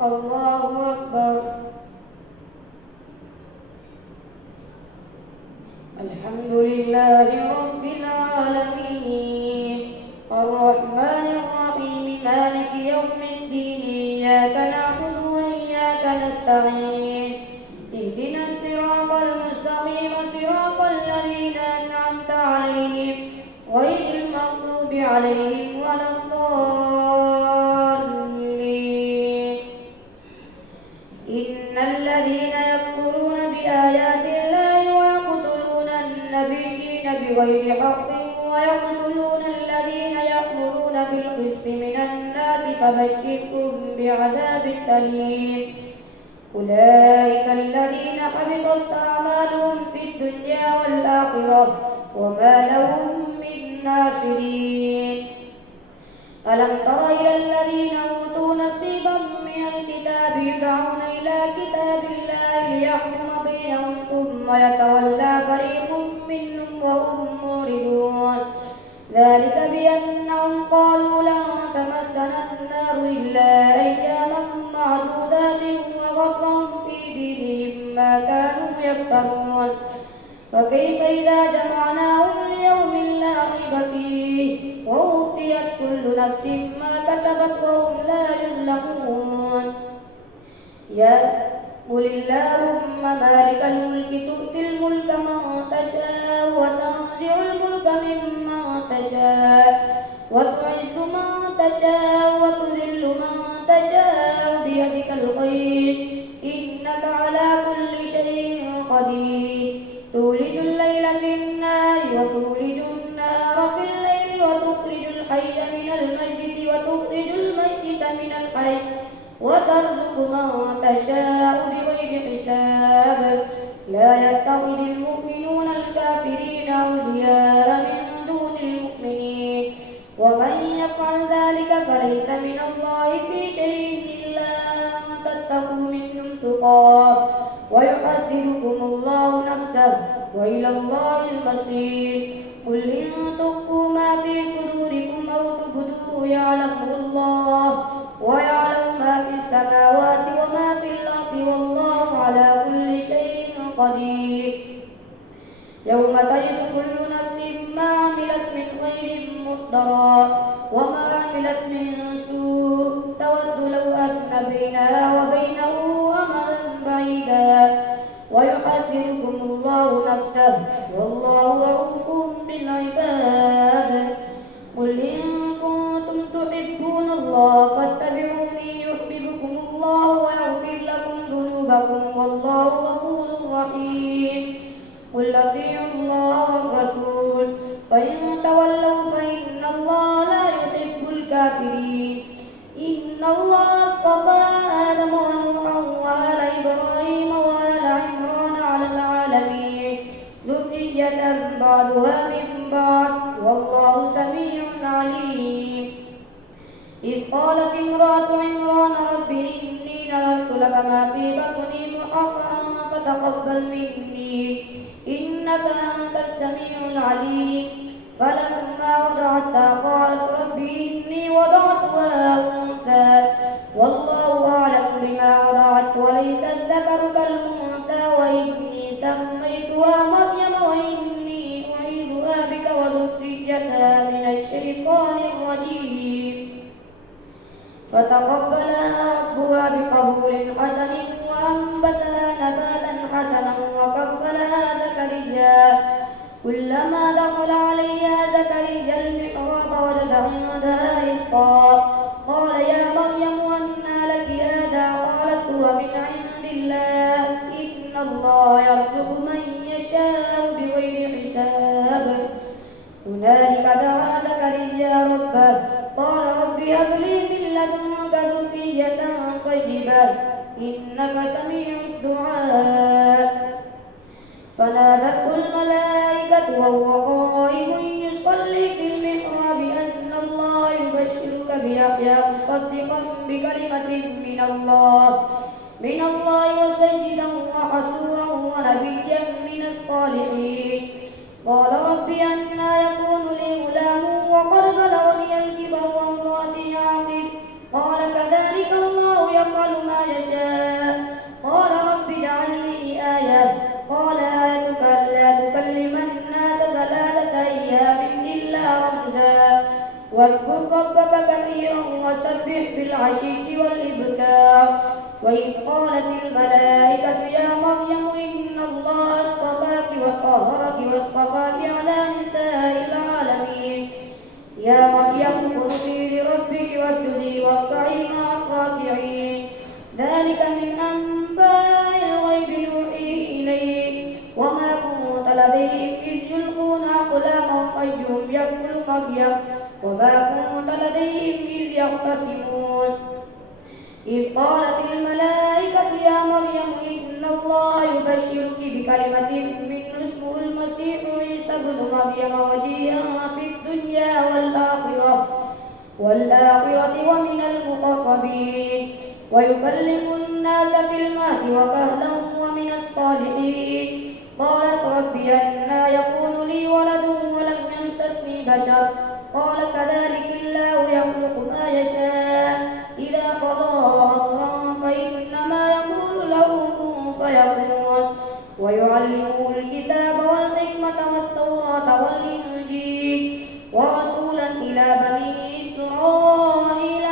الله أكبر. الحمد لله رب العالمين الرحمن الرحيم مالك يوم الدين إياك نعبد وإياك نستعين اهدنا الصراط المستقيم صراط الذين أنعمت عليهم غير المغضوب عليهم ولا الضالين. إن الذين يكفرون بآيات الله ويقتلون النبيين بغير حق ويقتلون الذين يأمرون بالقسط من الناس فبشرهم بعذاب أليم. أولئك الذين حبطت أعمالهم في الدنيا والآخرة وما لهم من ناصرين. ألم تر إلى الذين أوتوا نصيبا من الكتاب يدعون إلى كتاب الله ليحكم بينهم ثم يتولى فريق منهم وهم معرضون. ذلك بأنهم قالوا لن تمسنا النار إلا أياما معدودات وغرهم في دينهم ما كانوا يفترون. فكيف إذا جمعناهم ليوم لا ريب فيه ووفيت كل نفس ما كسبت وهم لا يظلمون. قل اللهم مالك الملك تؤتي الملك من تشاء وتنزع الملك ممن تشاء وتعز من تشاء وتذل من تشاء بيدك الخير إنك على كل شيء قدير. تولج الليل في النهار وتولج النهار في الليل وتخرج الحي من الميت وتخرج الميت من الحي وترزق من تشاء بغير حساب. لا يتخذ المؤمنون الكافرين أولياء من دون المؤمنين ومن يفعل ذلك فليس من الله في شيء إلا أن تتقوا منهم تقاه ويحذركم الله نفسه وإلى الله المصير. قل إن تخفوا ما في صدوركم أو تبدوه يعلمه الله ويعلم ما في السماوات وما في الأرض والله على كل شيء قدير. يوم تجد كل نفس ما عملت من خير محضرا وما عملت من سوء تود لو أن بينها وبينه أمدا بعيدا ويحذركم الله نفسه والله رؤوف بالعباد. قل إن كنتم تحبون الله فاتبعوني يحببكم الله ويغفر لكم ذنوبكم والله غفور رحيم. قل أطيعوا الله والرسول فإن تولوا فإن الله لا يحب الكافرين. إن الله اصطفى آدم ونوحا وآل إبراهيم وآل عمران على العالمين ذرية بعضها من بعض والله سميع عليم. إذ قالت امرأة عمران رب إني نذرت لك ما في بطني محررا فتقبل مني إنك أنت السميع العليم. فلما وضعتها قالت رب إني وضعتها أنثى والله أعلم بما وضعت وليس الذكر كالأنثى وإني سميتها مريم وإني أعيذها بك وذريتها من الشيطان الرجيم. فتقبلها ربها بقبول حسن وأنبتها نباتا حسنا وكفلها زكريا. كلما دخل عليها زكريا المحراب وجد عندها رزقا قال يا مريم أنى لك هذا قالت هو من عند الله إن الله يرزق من يشاء بغير حساب. هنالك دعا زكريا ربه قال رب هب لي من لدنك ذرية طيبة إنك سميع الدعاء. فنادته الملائكة وهو قائم يصلي في المحراب أن الله يبشرك بيحيى مصدقا بكلمة من الله وسيدا وحسورا ونبيا من الصالحين. قال رب أنى يكون لي غلام وقد بلغني الكبر وامرأتي عاقر قال كذلك الله يفعل ما كثيرا وسبح بالعشي والإبكار. وإذ قالت الملائكة يا مريم إن الله اصطفاك وطهرك واصطفاك على نساء العالمين. يا مريم قومي لربك واسجدي واركعي مع الراكعين. ذلك من أنباء الغيب نوحيه إليك وما كنت لديهم إذ يلقون أقلامهم أيهم يكفل مريم وما كنت لديهم إذ يختصمون. إذ قالت الملائكة يا مريم إن الله يبشرك بكلمة منه اسمه المسيح عيسى ابن مريم وجيها في الدنيا والآخرة ومن المقربين ويكلم الناس في المهد وكهلا ومن الصالحين. قالت رب أنى يكون لي ولد ولم يمسسني بشر قال كذلك الله يخلق ما يشاء إذا قضى أمرا فإنما يقول له كن فيكون. ويعلمه الكتاب والحكمة والتوراة والإنجيل ورسولا إلى بني إسرائيل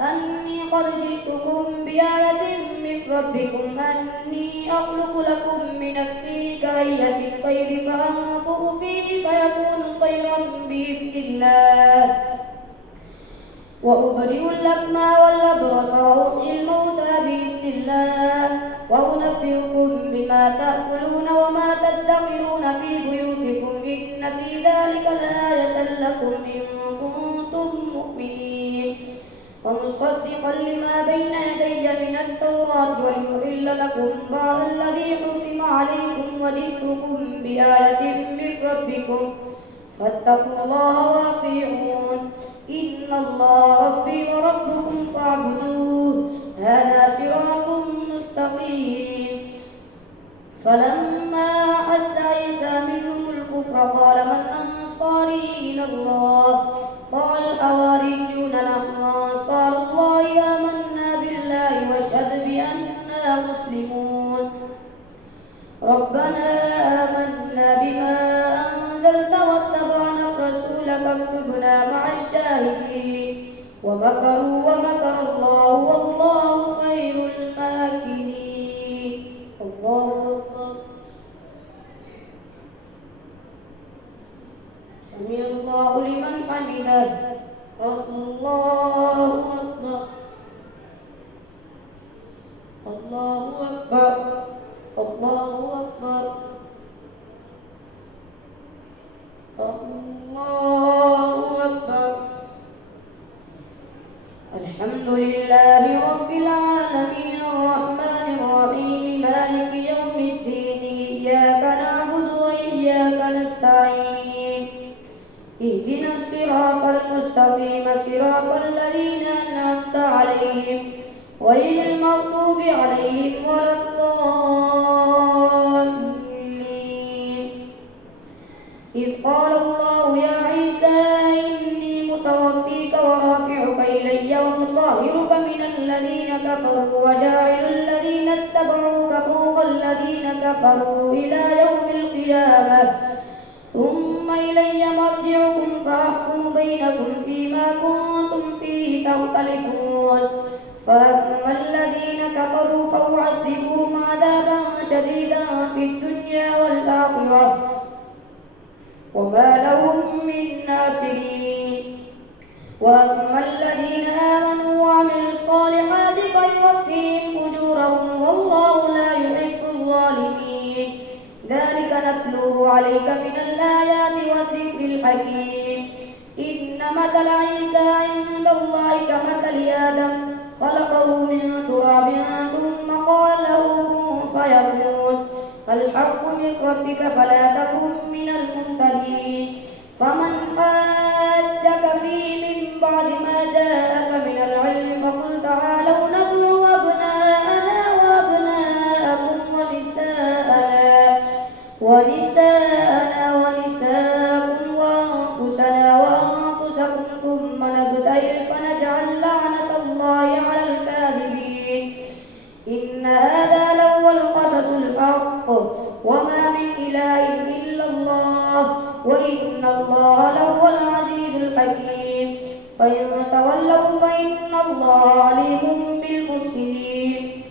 أني قد جئتكم بآية من ربكم أني أخلق لكم من الطين كهيئة الطير فأنفخ فيه فيكون طيرا بإذن الله وأبرئ الأكمى والأبرص وأحيي الموتى بإذن الله وأنبئكم بما تأكلون وما تدخرون في بيوتكم إن في ذلك لآية لكم إن كنتم مؤمنين. ومصدقا لما بين يدي من التوراة وليحل لكم بعض الذي حرم عليكم وجئتكم بآية من ربكم فاتقوا الله وأطيعون. إن الله ربي وربكم فاعبدوه هذا صراط مستقيم. فلما أحس عيسى منهم الكفر قال من أنصاري إلى الله قال الحواريون نحن أنصار الله آمنا بالله واشهد بأننا مسلمون. ربنا آمنا بما أنزلت واتبعنا الرسول فاكتبنا مع الشاهدين. ومكروا ومكر الله والله خير الماكرين. الله أكبر. سمع الله لمن حمده. الله أكبر. الله أكبر. الله أكبر. الله أكبر. الحمد لله رب العالمين الرحمن الرحيم مالك يوم الدين إياك نعبد وإياك نستعين اهدنا الصراط المستقيم صراط الذين أنعمت عليهم غير المغضوب عليهم ولا الضالين. إذ قال الله يا عيسى إني متوفيك ورافعك إلي ومطهرك من الذين كفروا وجاعل الذين اتبعوك فوق الذين كفروا إلى يوم القيامة ثم إلي مرجعكم فأحكم بينكم فيما كنتم فيه تختلفون. فأما الذين كفروا فأعذبهم عذابا شديدا في الدنيا والآخرة وما لهم من ناصرين. وأما الذين آمنوا وعملوا الصالحات فيوفيهم أجورهم والله لا يحب الظالمين. ذلك نتلوه عليك من الآيات والذكر الحكيم. إن مثل عيسى عند الله كمثل آدم خلقه من تراب ثم قال له كن فيكون. الحق من ربك فلا تكن من الممتدين. فمن حاجك فيه من بعد ما جاءك من العلم فقل تعالوا ندعو أبناءنا وأبناءكم ونساءنا ونساءكم وأنفسنا وأنفسكم ثم نبتهل فنجعل لعنة الله على الكاذبين. إن هذا لهو القصص الحق وما من إله إلا الله وإن الله لهو العزيز الحكيم. فإن تولوا فإن الله عليم بالمفسدين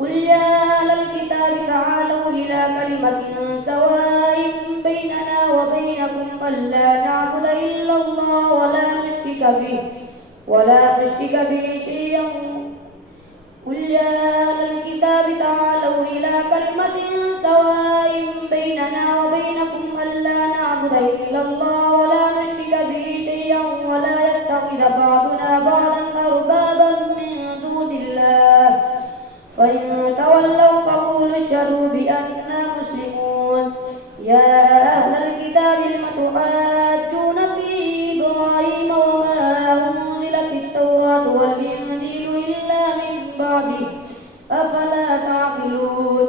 قل يا أهل الكتاب تعالوا إلى كلمة سواء بيننا وبينكم ألا نعبد إلا الله ولا نشرك به شيئا قل يا أهل الكتاب تعالوا إلى كلمة سواء بيننا وبينكم ألا نعبد إلا الله ولا نشرك به شيئا ولا يتخذ بعضنا بعضا أربابا من دون الله فإن تولوا فقولوا اشهدوا بأننا مسلمون يا أهل الكتاب لم تحاجون في إبراهيم وما أنزلت التوراة والإنجيل إلا من بعده أفلا تعقلون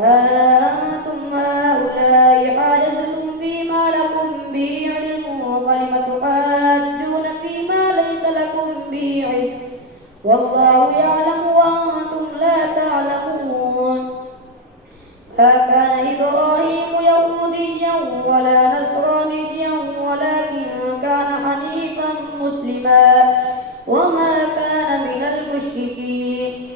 ها أنتم هؤلاء حاجزتم فيما لكم به علم فلم تحاجون فيما ليس لكم به علم والله يعلم وأنتم لا تعلمون ما كان إبراهيم يهوديا ولا نصرانيا ولكن كان حنيفا مسلما وما كان من المشركين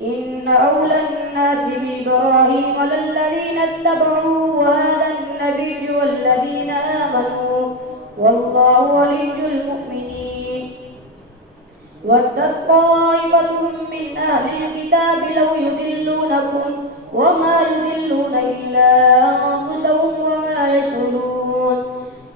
إن أولى الناس بإبراهيم للذين اتبعوه وهذا النبي والذين آمنوا والله ولي المؤمنين ودت طائفة من أهل الكتاب لو يضلونكم وما يضلون إلا أنفسهم وما يشعرون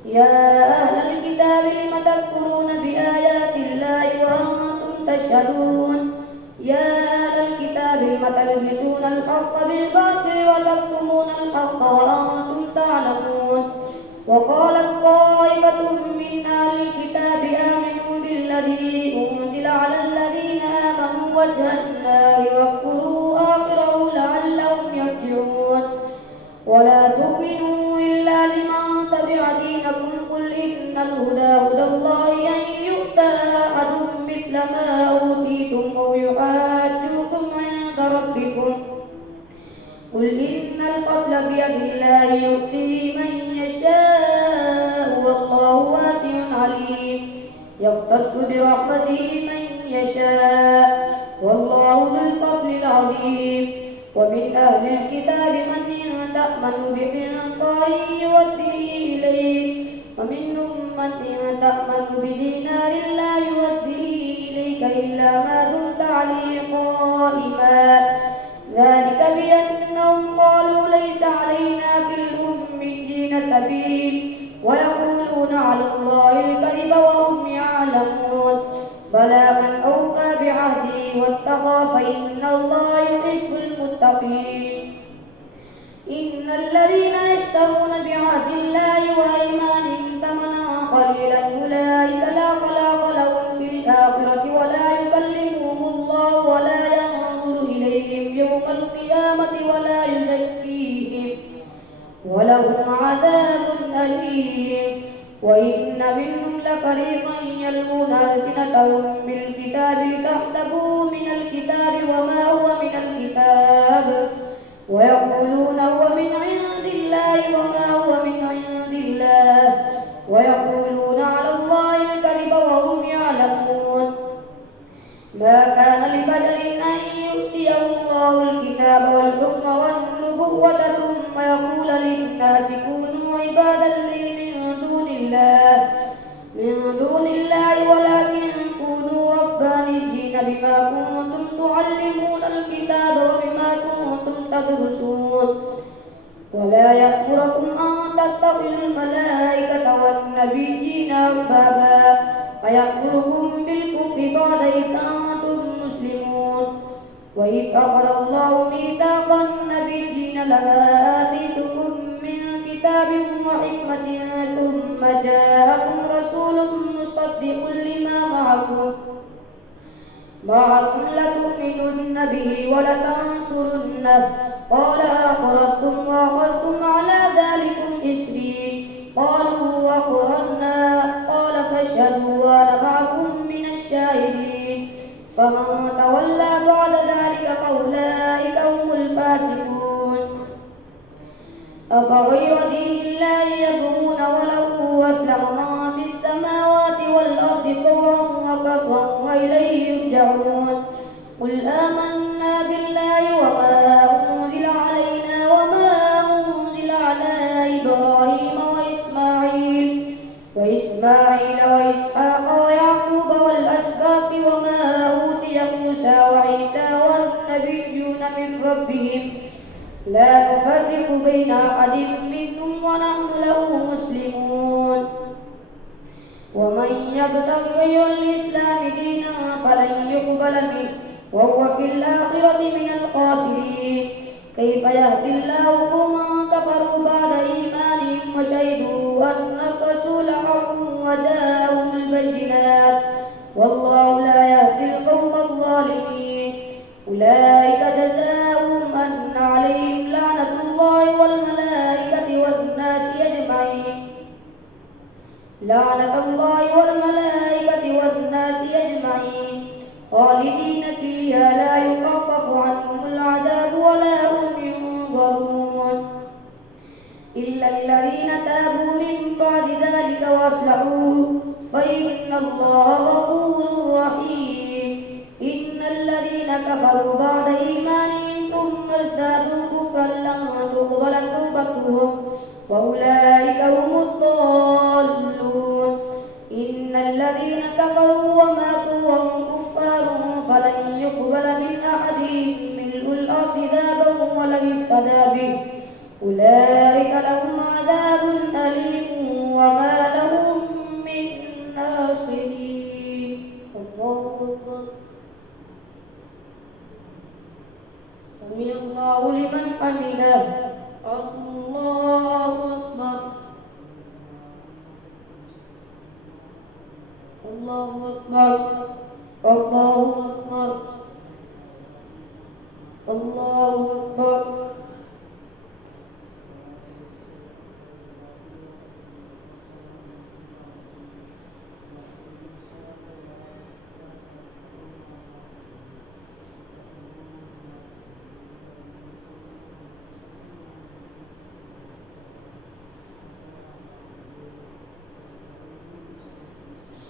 يا أهل الكتاب لم تكفرون بآيات الله وأنتم تشهدون يا أهل الكتاب لم تلبسون الحق بالباطل وتكتمون الحق وأنتم تعلمون وقالت طائفة من أهل الكتاب آمنوا بالذي أنزل على الذين آمنوا وجه النار واكفروا آخره لعلهم يرجعون ولا تؤمنوا إلا لمن تبع دينكم قل إن الهدى هدى الله أن يؤتى أحد مثل ما أوتيتم أو يحاجوكم عند ربكم قل إن الفضل بيد الله يؤتيه من يشاء والله واسع عليم يختص برحمته من يشاء والله ذو الفضل العظيم ومن أهل الكتاب من إن تأمن بقنطار يوديه إليك ومنهم من إن تأمن بدينار لا يوديه إليك إلا ما دمت عليه قائما ذلك بأنهم قالوا ليس علينا في الأميين سبيل ويقولون على الله الكذب وهم يعلمون بلى من أوفى بعهده واتقى فإن الله يحب المتقين إن الذين يشترون بعهد الله وأيمانهم ثمنا قليلا أولئك لا خلاق لهم في الآخرة ولا يكلمهم الله ولا ينظر إليهم يوم القيامة ولا يزكيهم ولهم عذاب أليم وإن منهم لفريقا يلوون ألسنتهم بالكتاب لتحسبوه من الكتاب وما هو من الكتاب ويقولون هو من عند الله وما هو من عند الله ويقولون على الله الكذب وهم يعلمون ما كان لبشر أن يؤتيه الله الكتاب والحكم والنبوة ثم يقول للناس كونوا عبادا لي من دون الله ولكن كونوا ربانيين بما كنتم تعلمون الكتاب وبما كنتم تدرسون ولا يأمركم أن تتخذوا الملائكة والنبيين أربابا فيأمركم بالكفر بعد إذ أنتم مسلمون وإذ أخذ الله ميثاق النبيين لما آتيتكم من كتاب وحكمة ثم جاءكم رسول مصدق لما معكم لتؤمنن به ولتنصرنه قال أقررتم وأخذتم على ذلكم إصري قالوا أقررنا قال فاشهدوا وأنا معكم من الشاهدين فمن تولى بعد ذلك فأولئك هم الفاسقون أفغير دين الله يبغون وله أسلم من في السماوات والأرض طوعا وكرها وإليه يرجعون قل آمنا بالله وما أنزل علينا وما أنزل على إبراهيم وإسماعيل وإسحاق ويعقوب والأسباط وما أوتي موسى وعيسى والنبيون من ربهم لا نفرق بين أحد منهم ونحن له مسلمون ومن يبتغ غير الإسلام دينا فلن يقبل منه وهو في الآخرة من الخاسرين كيف يهدي الله قوما كفروا بعد إيمانهم وشهدوا أن الرسول حق وجاءهم البينات والله لا يهدي القوم الظالمين أولئك جزاؤهم أن عليهم لعنة الله والملائكة والناس أجمعين خالدين فيها لا يخفف عنهم العذاب ولا هم ينظرون إلا الذين تابوا من بعد ذلك وأصلحوا فإن الله غفور رحيم إن الذين كفروا بعد إيمانهم ثم ازدادوا كفرا لن تقبل توبتهم وأولئك هم الضالون إن الذين كفروا وماتوا وهم كفار فلن يقبل من أحدهم ملء الأرض ذهبا ولو افتدى به أولئك لهم عذاب أليم وما لهم من ناصرين الله أكبر سمع الله لمن حمده الله أكبر الله أكبر الله أكبر الله أكبر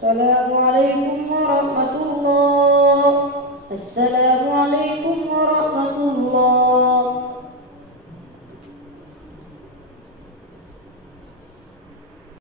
السلام عليكم ورحمة الله. السلام عليكم